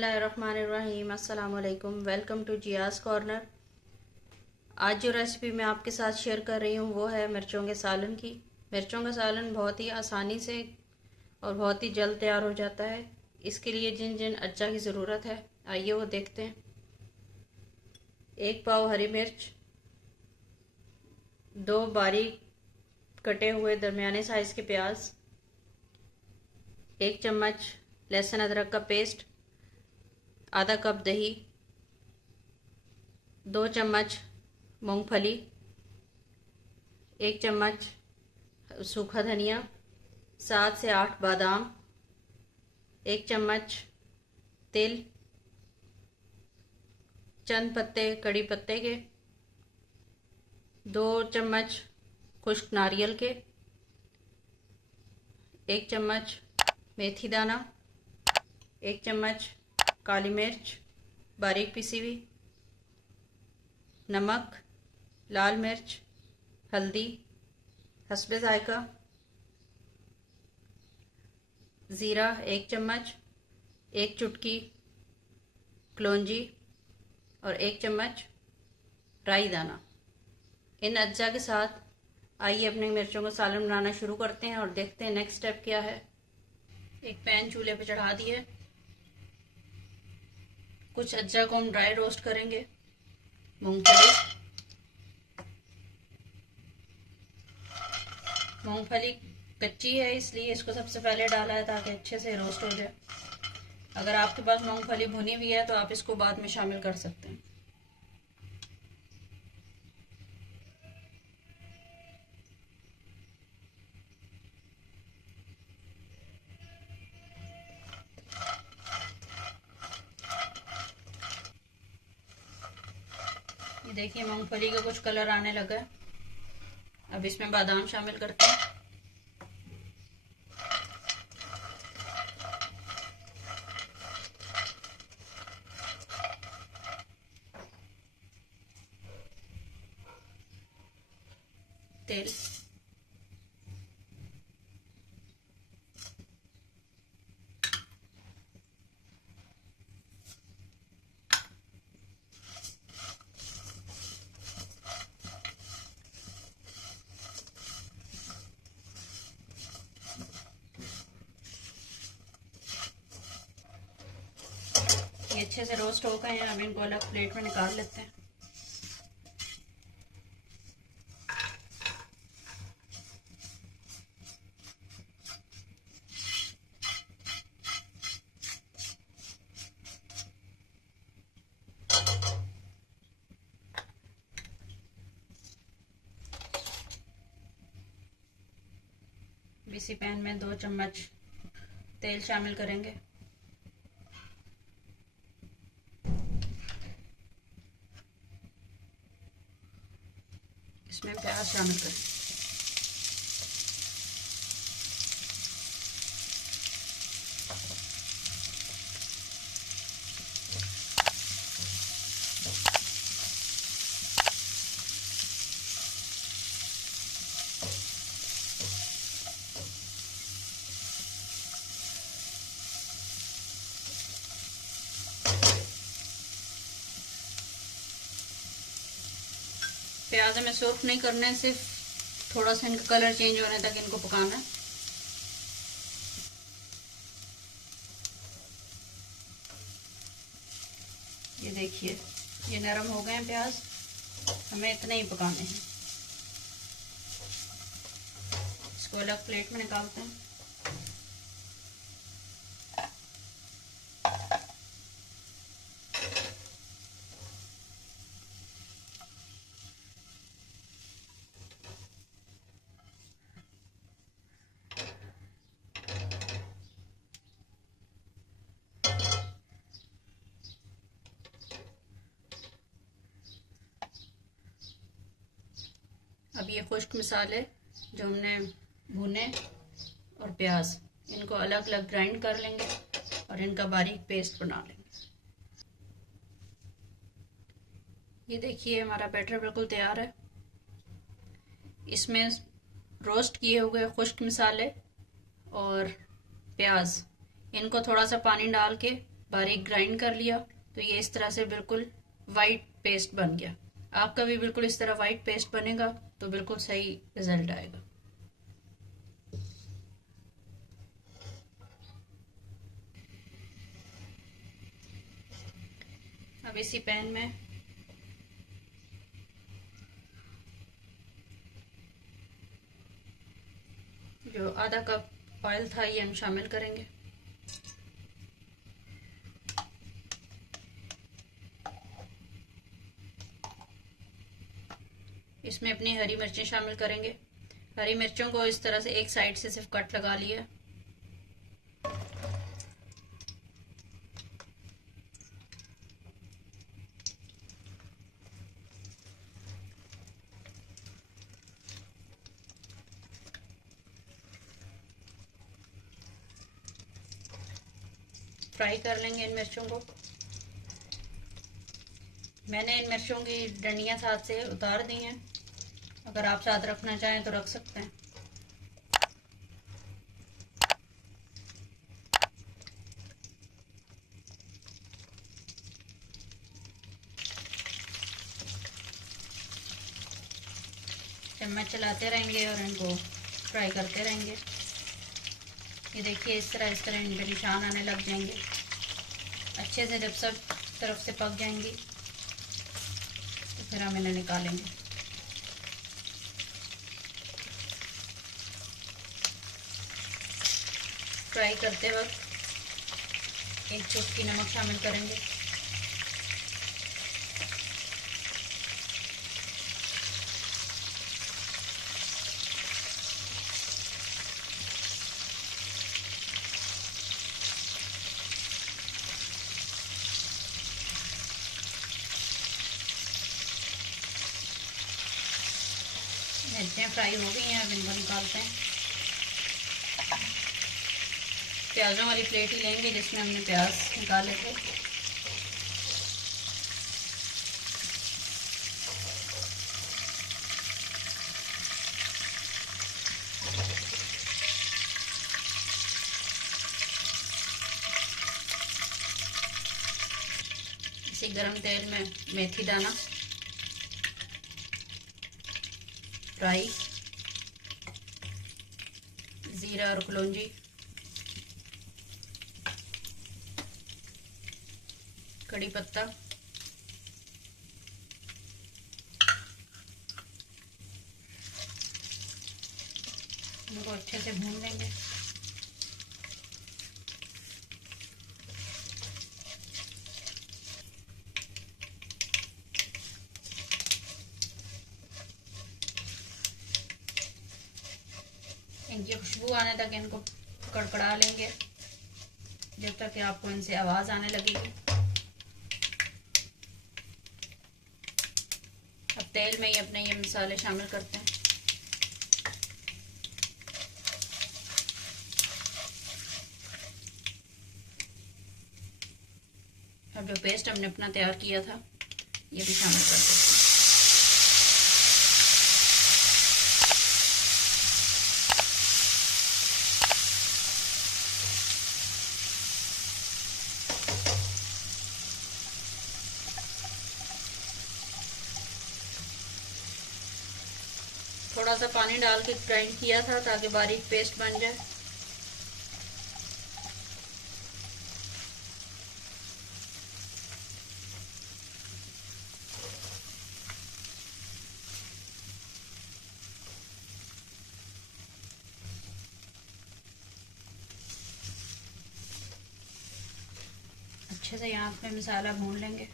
बिस्मिल्लाहिर्रहमानिर्रहीम। अस्सलाम वालेकुम। Welcome to Zia's corner. आज जो रेसिपी मैं आपके साथ शेयर कर रही हूँ वो है मिर्चों के सालन की। मिर्चों का सालन बहुत ही आसानी से और बहुत ही जल्द तैयार हो जाता है। इसके लिए जिन जिन अज्जा की ज़रूरत है आइए वो देखते हैं। 1 पाव हरी मिर्च, 2 बारीक कटे हुए दरमियाने साइज़ के प्याज, 1 चम्मच लहसुन अदरक का पेस्ट, आधा कप दही, 2 चम्मच मूंगफली, 1 चम्मच सूखा धनिया, 7 से 8 बादाम, 1 चम्मच तिल, चंद पत्ते कड़ी पत्ते के, 2 चम्मच खुश्क नारियल के, 1 चम्मच मेथी दाना, 1 चम्मच काली मिर्च बारीक पिसी हुई, नमक, लाल मिर्च, हल्दी हस्बे जायका, ज़ीरा 1 चम्मच, 1 चुटकी कलौंजी और 1 चम्मच राई दाना। इन अज्जा के साथ आइए अपने मिर्चों का सालन बनाना शुरू करते हैं और देखते हैं नेक्स्ट स्टेप क्या है। एक पैन चूल्हे पर चढ़ा दिए। कुछ अज्जा को हम ड्राई रोस्ट करेंगे। मूंगफली कच्ची है इसलिए इसको सबसे पहले डाला है ताकि अच्छे से रोस्ट हो जाए। अगर आपके पास मूंगफली भुनी हुई है तो आप इसको बाद में शामिल कर सकते हैं। ये देखिए मूंगफली का कुछ कलर आने लगा है। अब इसमें बादाम शामिल करते हैं। तेल, ये अच्छे से रोस्ट हो गए हैं। अब इनको अलग प्लेट में निकाल लेते हैं। इसी पैन में 2 चम्मच तेल शामिल करेंगे। इसमें प्याज शामिल करें। प्याज हमें सुर्ख नहीं करना है, सिर्फ थोड़ा सा इनका कलर चेंज होने तक इनको पकाना है। ये देखिए ये नरम हो गए हैं प्याज, हमें इतने ही पकाने हैं। इसको अलग प्लेट में निकालते हैं। अब ये खुश्क मसाले जो हमने भुने और प्याज, इनको अलग अलग ग्राइंड कर लेंगे और इनका बारीक पेस्ट बना लेंगे। ये देखिए हमारा बैटर बिल्कुल तैयार है। इसमें रोस्ट किए हुए खुश्क मसाले और प्याज, इनको थोड़ा सा पानी डाल के बारीक ग्राइंड कर लिया तो ये इस तरह से बिल्कुल वाइट पेस्ट बन गया। आपका भी बिल्कुल इस तरह वाइट पेस्ट बनेगा तो बिल्कुल सही रिजल्ट आएगा। अब इसी पैन में जो आधा कप ऑयल था ये हम शामिल करेंगे। इसमें अपनी हरी मिर्चें शामिल करेंगे। हरी मिर्चों को इस तरह से एक साइड से सिर्फ कट लगा लिया। फ्राई कर लेंगे इन मिर्चों को। मैंने इन मिर्चों की डंडियां साथ से उतार दी हैं, अगर आप साथ रखना चाहें तो रख सकते हैं। चम्मच चलाते रहेंगे और इनको फ्राई करते रहेंगे। ये देखिए इस तरह इन पे निशान आने लग जाएंगे। अच्छे से जब सब तरफ से पक जाएंगी तो फिर हम इन्हें निकालेंगे। फ्राई करते वक्त एक चुटकी नमक शामिल करेंगे। मिर्चें फ्राई हो गई हैं, अब इनको निकालते हैं। प्याज़ों वाली प्लेट ही लेंगे जिसमें हमने प्याज निकाले थे। इसी गरम तेल में मेथी दाना फ्राई, जीरा और कलौंजी, कड़ी पत्ता, इनको अच्छे से भून लेंगे। इनकी खुशबू आने तक इनको कड़कड़ा लेंगे, जब तक कि आपको इनसे आवाज़ आने लगेगी। अब तेल में ही अपने ये मसाले शामिल करते हैं। अब जो पेस्ट हमने अपना तैयार किया था ये भी शामिल कर देते हैं। थोड़ा सा पानी डाल के ग्राइंड किया था ताकि बारीक पेस्ट बन जाए। अच्छे से यहाँ पे मसाला भून लेंगे।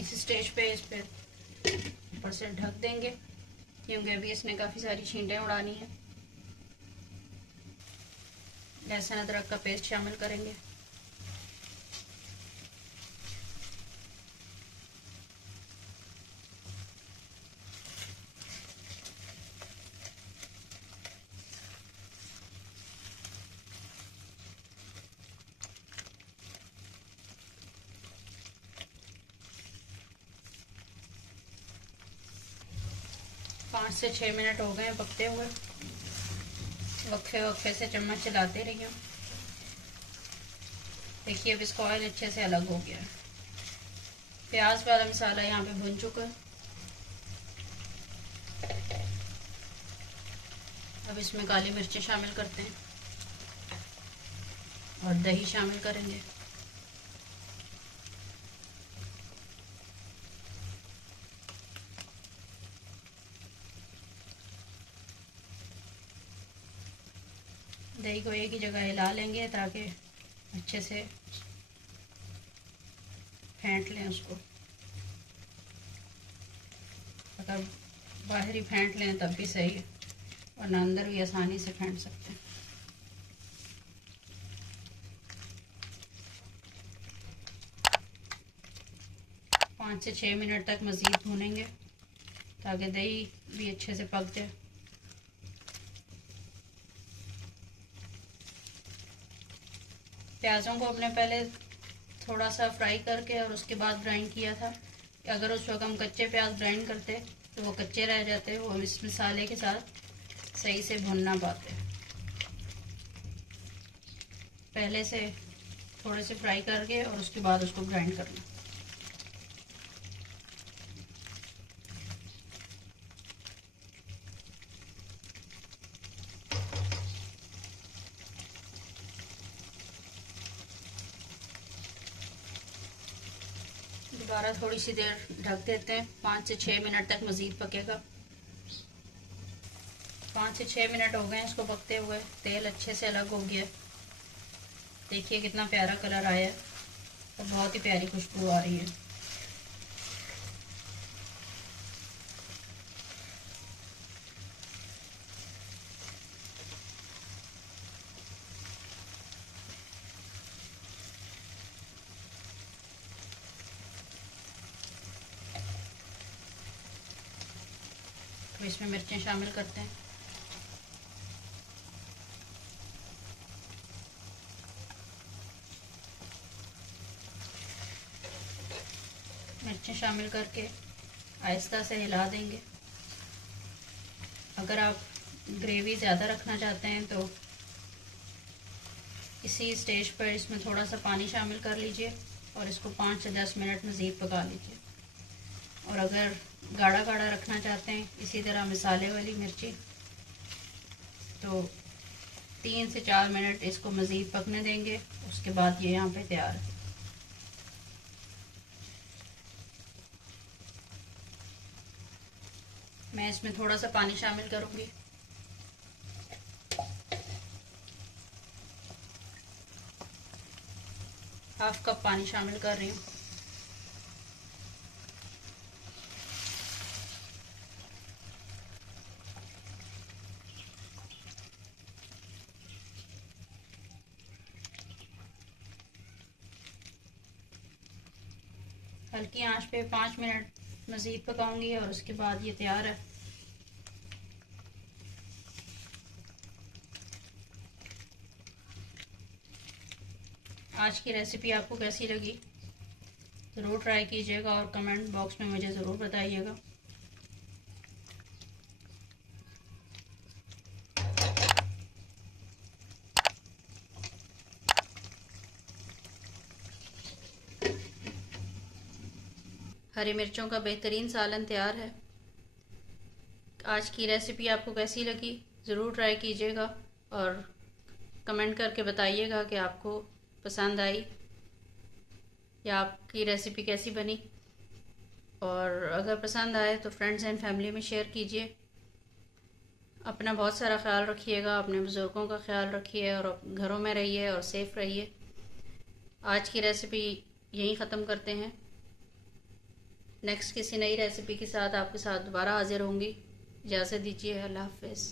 इस स्टेज पे इस पे ऊपर से ढक देंगे, क्योंकि अभी इसने काफ़ी सारी छींटें उड़ानी है। लहसुन अदरक का पेस्ट शामिल करेंगे। पाँच से 6 मिनट हो गए हैं पकते हुए। वक्फे वक्फे से चम्मच चलाते रहिए। देखिए अब इसका ऑयल अच्छे से अलग हो गया है। प्याज वाला मसाला यहाँ पे भुन चुका है। अब इसमें काली मिर्चें शामिल करते हैं और दही शामिल करेंगे। दही को एक ही जगह हिला लेंगे ताकि अच्छे से फेंट लें उसको। अगर बाहरी फेंट लें तब भी सही है, वरना अंदर भी आसानी से फेंट सकते हैं। पाँच से 6 मिनट तक मज़ीद भूनेंगे ताकि दही भी अच्छे से पक जाए। प्याज़ों को हमने पहले थोड़ा सा फ्राई करके और उसके बाद ग्राइंड किया था। अगर उस वक्त हम कच्चे प्याज ग्राइंड करते तो वो कच्चे रह जाते, वो इस मसाले के साथ सही से भून ना पाते। पहले से थोड़े से फ्राई करके और उसके बाद उसको ग्राइंड करना। दोबारा थोड़ी सी देर ढक देते हैं। 5 से 6 मिनट तक मज़ीद पकेगा। 5 से 6 मिनट हो गए इसको पकते हुए। तेल अच्छे से अलग हो गया। देखिए कितना प्यारा कलर आया है और बहुत ही प्यारी खुशबू आ रही है। तो इसमें मिर्चें शामिल करते हैं। मिर्चें शामिल करके आहिस्ता से हिला देंगे। अगर आप ग्रेवी ज़्यादा रखना चाहते हैं तो इसी स्टेज पर इसमें थोड़ा सा पानी शामिल कर लीजिए और इसको 5 से 10 मिनट मज़ीद पका लीजिए। और अगर गाढ़ा गाढ़ा रखना चाहते हैं इसी तरह मसाले वाली मिर्ची, तो 3 से 4 मिनट इसको मज़ीद पकने देंगे। उसके बाद ये यहाँ पे तैयार है। मैं इसमें थोड़ा सा पानी शामिल करूँगी। हाफ कप पानी शामिल कर रही हूँ। हल्की आंच पे 5 मिनट मज़ीद पकाऊंगी और उसके बाद ये तैयार है। आज की रेसिपी आपको कैसी लगी ज़रूर ट्राई कीजिएगा और कमेंट बॉक्स में मुझे ज़रूर बताइएगा। हरी मिर्चों का बेहतरीन सालन तैयार है। आज की रेसिपी आपको कैसी लगी ज़रूर ट्राई कीजिएगा और कमेंट करके बताइएगा कि आपको पसंद आई या आपकी रेसिपी कैसी बनी। और अगर पसंद आए तो फ्रेंड्स एंड फैमिली में शेयर कीजिए। अपना बहुत सारा ख्याल रखिएगा, अपने बुज़ुर्गों का ख्याल रखिए और घरों में रहिए और सेफ़ रहिए। आज की रेसिपी यहीं ख़त्म करते हैं। नेक्स्ट किसी नई रेसिपी के साथ आपके साथ दोबारा हाजिर होंगी। इजाज़त दीजिए। अल्लाह हाफ़िज़।